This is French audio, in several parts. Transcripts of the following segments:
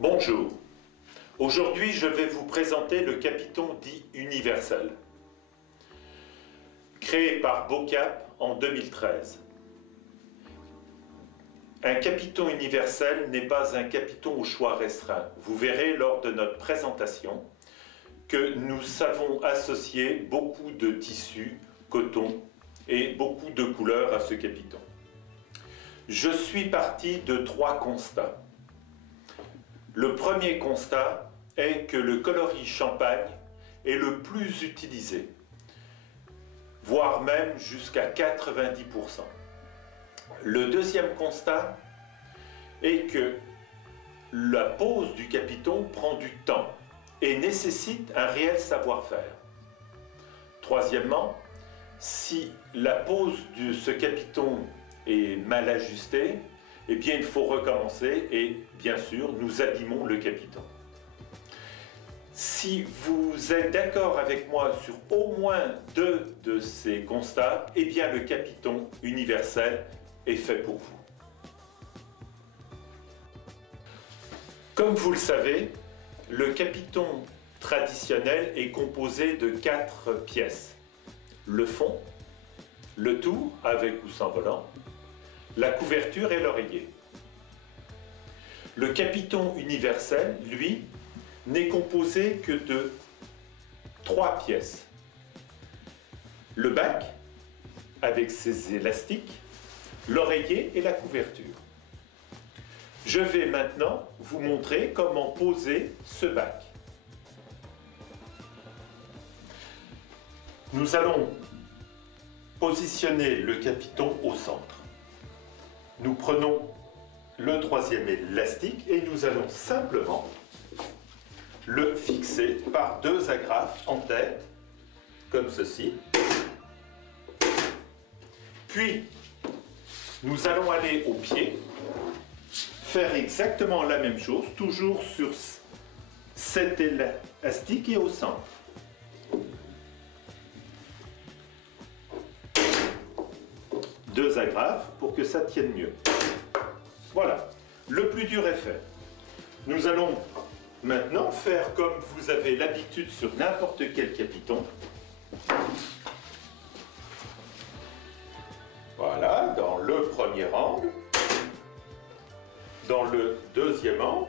Bonjour. Aujourd'hui, je vais vous présenter le capiton dit universel, créé par Bocap en 2013. Un capiton universel n'est pas un capiton au choix restreint. Vous verrez lors de notre présentation que nous savons associer beaucoup de tissus, coton et beaucoup de couleurs à ce capiton. Je suis parti de 3 constats. Le premier constat est que le coloris champagne est le plus utilisé, voire même jusqu'à 90%. Le deuxième constat est que la pose du capiton prend du temps et nécessite un réel savoir-faire. Troisièmement, si la pose de ce capiton est mal ajustée, eh bien il faut recommencer et bien sûr nous abîmons le capiton. Si vous êtes d'accord avec moi sur au moins 2 de ces constats, eh bien le capiton universel est fait pour vous. Comme vous le savez, le capiton traditionnel est composé de 4 pièces. Le fond, le tour avec ou sans volant, la couverture et l'oreiller. Le capiton universel, lui, n'est composé que de 3 pièces. Le bac, avec ses élastiques, l'oreiller et la couverture. Je vais maintenant vous montrer comment poser ce bac. Nous allons positionner le capiton au centre. Nous prenons le 3e élastique et nous allons simplement le fixer par 2 agrafes en tête, comme ceci. Puis, nous allons aller au pied, faire exactement la même chose, toujours sur cet élastique et au centre. Deux agrafes pour que ça tienne mieux. Voilà, le plus dur est fait. Nous allons maintenant faire comme vous avez l'habitude sur n'importe quel capiton. Voilà, dans le premier angle. Dans le deuxième angle,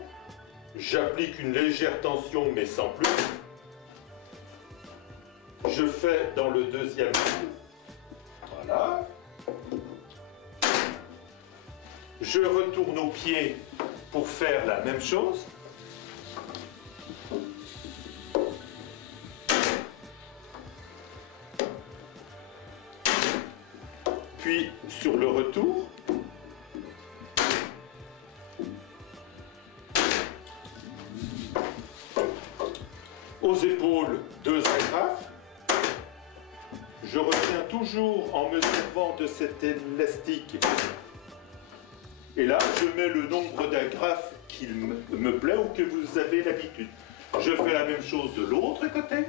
j'applique une légère tension mais sans plus. Je fais dans le deuxième angle. Voilà. Je retourne au pied pour faire la même chose. Puis sur le retour, aux épaules 2 agrafes. Je retiens toujours en me servant de cet élastique. Et là, je mets le nombre d'agrafes qu'il me plaît ou que vous avez l'habitude. Je fais la même chose de l'autre côté.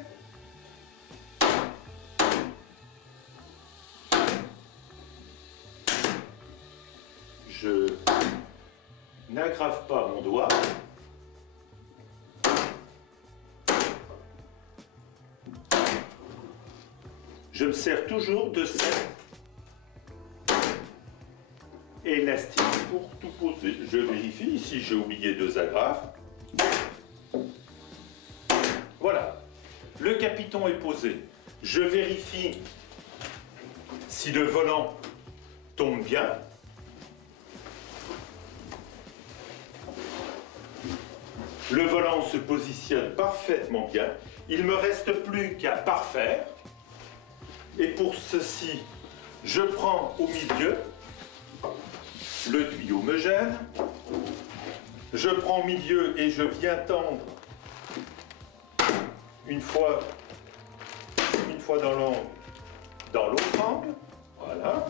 Je n'agrave pas mon doigt. Je me sers toujours de cet élastique pour tout poser. Je vérifie si j'ai oublié 2 agrafes. Voilà, le capiton est posé. Je vérifie si le volant tombe bien. Le volant se positionne parfaitement bien. Il ne me reste plus qu'à parfaire. Et pour ceci, je prends au milieu, le tuyau me gêne, je prends au milieu et je viens tendre une fois dans l'autre angle, voilà.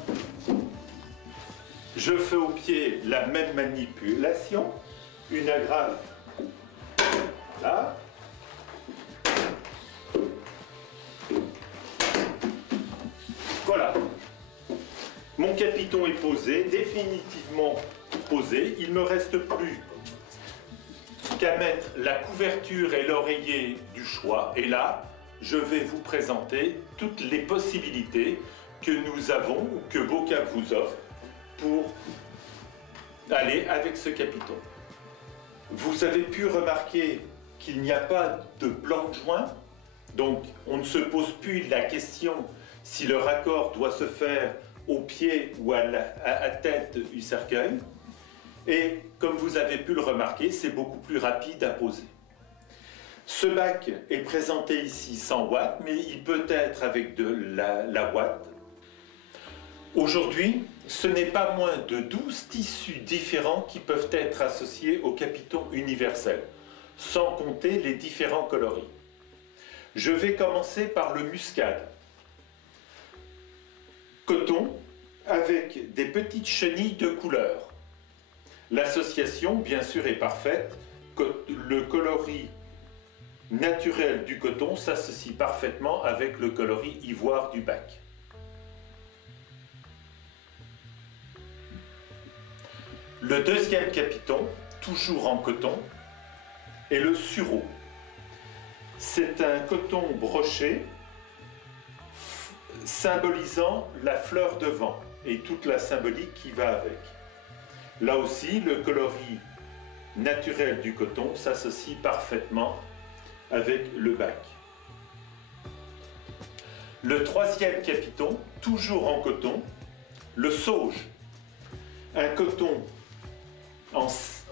Je fais au pied la même manipulation, une agrafe là. Voilà, mon capiton est posé, définitivement posé. Il ne me reste plus qu'à mettre la couverture et l'oreiller du choix. Et là, je vais vous présenter toutes les possibilités que nous avons ou que Boca vous offre pour aller avec ce capiton. Vous avez pu remarquer qu'il n'y a pas de blanc de joint, donc on ne se pose plus la question si le raccord doit se faire au pied ou à tête du cercueil. Et comme vous avez pu le remarquer, c'est beaucoup plus rapide à poser. Ce bac est présenté ici 100 watts, mais il peut être avec de la watt. Aujourd'hui, ce n'est pas moins de 12 tissus différents qui peuvent être associés au capiton universel, sans compter les différents coloris. Je vais commencer par le muscade. Coton avec des petites chenilles de couleur. L'association, bien sûr, est parfaite. Le coloris naturel du coton s'associe parfaitement avec le coloris ivoire du bac. Le deuxième capiton, toujours en coton, est le sureau. C'est un coton broché symbolisant la fleur de vent et toute la symbolique qui va avec. Là aussi, le coloris naturel du coton s'associe parfaitement avec le bac. Le troisième capiton, toujours en coton, le sauge. Un coton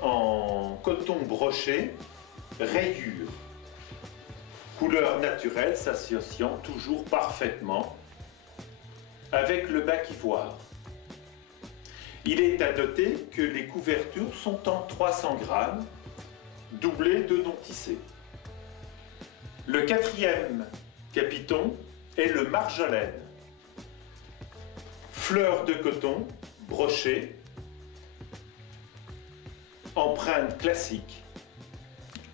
en coton broché, rayure. Couleur naturelle s'associant toujours parfaitement avec le bac ivoire. Il est à noter que les couvertures sont en 300 grammes, doublées de non tissé. Le quatrième capiton est le marjolaine. Fleur de coton brochée, empreinte classique.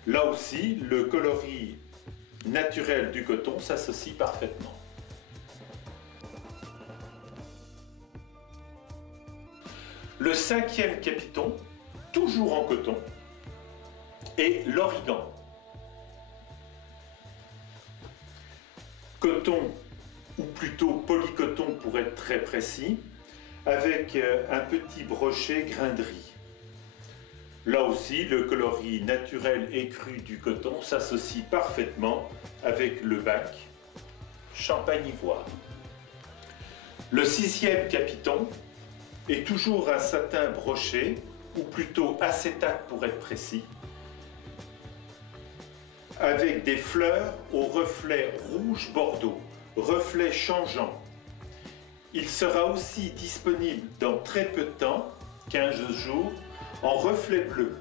Là aussi, le coloris naturel du coton s'associe parfaitement. Le cinquième capiton, toujours en coton, est l'origan. Coton, ou plutôt polycoton pour être très précis, avec un petit brochet grinderie. Là aussi, le coloris naturel et cru du coton s'associe parfaitement avec le bac champagne ivoire. Le sixième capiton est toujours un satin broché, ou plutôt acétate pour être précis, avec des fleurs au reflet rouge-bordeaux, reflet changeant. Il sera aussi disponible dans très peu de temps, 15 jours, en reflet bleu.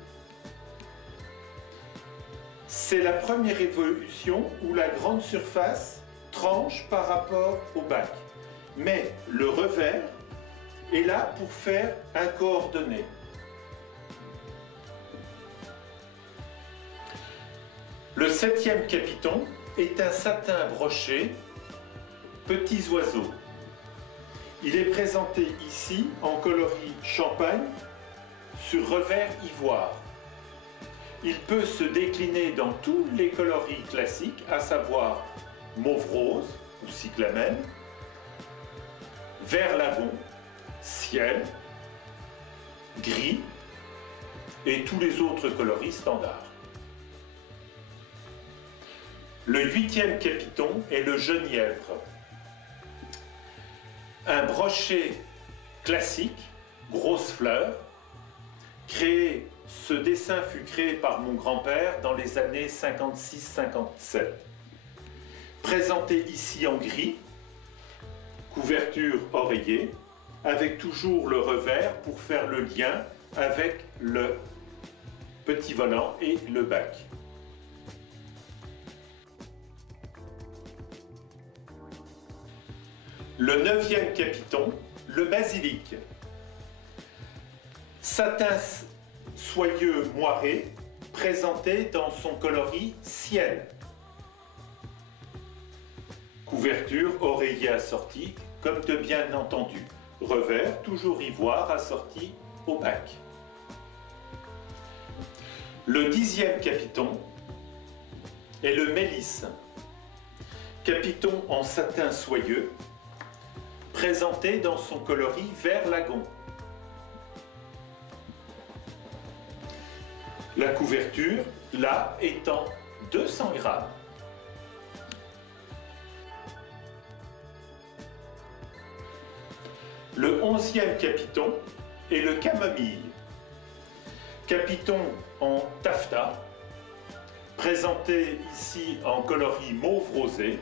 C'est la première évolution où la grande surface tranche par rapport au bac. Mais le revers est là pour faire un coordonné. Le septième capiton est un satin broché, petits oiseaux. Il est présenté ici en coloris champagne sur revers ivoire. Il peut se décliner dans tous les coloris classiques, à savoir mauve rose ou cyclamen, vert lagon, ciel, gris et tous les autres coloris standards. Le huitième capiton est le genièvre. Un brochet classique, grosse fleur, ce dessin fut créé par mon grand-père dans les années 56-57. Présenté ici en gris, couverture oreiller, avec toujours le revers pour faire le lien avec le petit volant et le bac. Le neuvième capiton, le basilic. Satin soyeux moiré, présenté dans son coloris ciel. Couverture oreiller assortie, comme de bien entendu. Revers toujours ivoire assorti au bac. Le 10e capiton est le Mélisse, capiton en satin soyeux, présenté dans son coloris vert lagon. La couverture, là, étant 200 grammes. Le 11e capiton est le camomille, capiton en taffetas, présenté ici en coloris mauve rosé,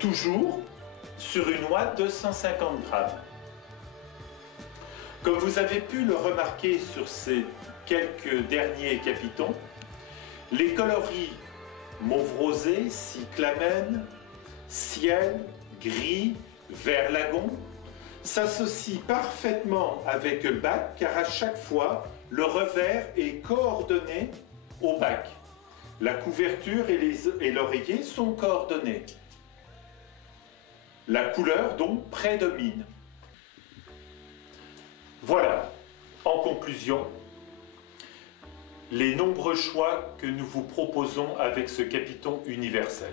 toujours sur une ouate de 150 grammes. Comme vous avez pu le remarquer sur ces quelques derniers capitons, les coloris mauve rosé, cyclamen, ciel, gris, vert lagon s'associent parfaitement avec le bac car à chaque fois le revers est coordonné au bac. La couverture et l'oreiller sont coordonnés. La couleur donc prédomine. Voilà, en conclusion, les nombreux choix que nous vous proposons avec ce capiton universel.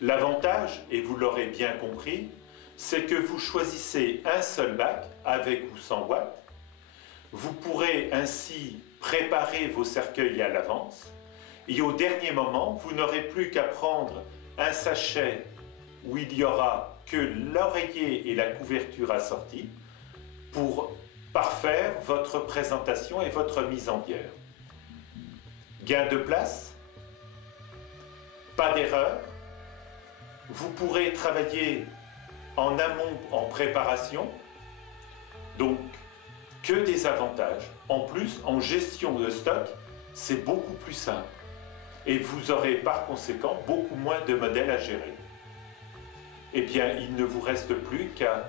L'avantage, et vous l'aurez bien compris, c'est que vous choisissez un seul bac avec ou sans ouate. Vous pourrez ainsi préparer vos cercueils à l'avance et au dernier moment, vous n'aurez plus qu'à prendre un sachet où il n'y aura que l'oreiller et la couverture assortis pour parfaire votre présentation et votre mise en bière. Gain de place, pas d'erreur, vous pourrez travailler en amont, en préparation, donc que des avantages. En plus, en gestion de stock, c'est beaucoup plus simple. Et vous aurez par conséquent beaucoup moins de modèles à gérer. Eh bien, il ne vous reste plus qu'à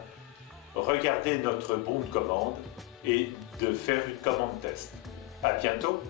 regarder notre bon de commande et de faire une commande test. À bientôt!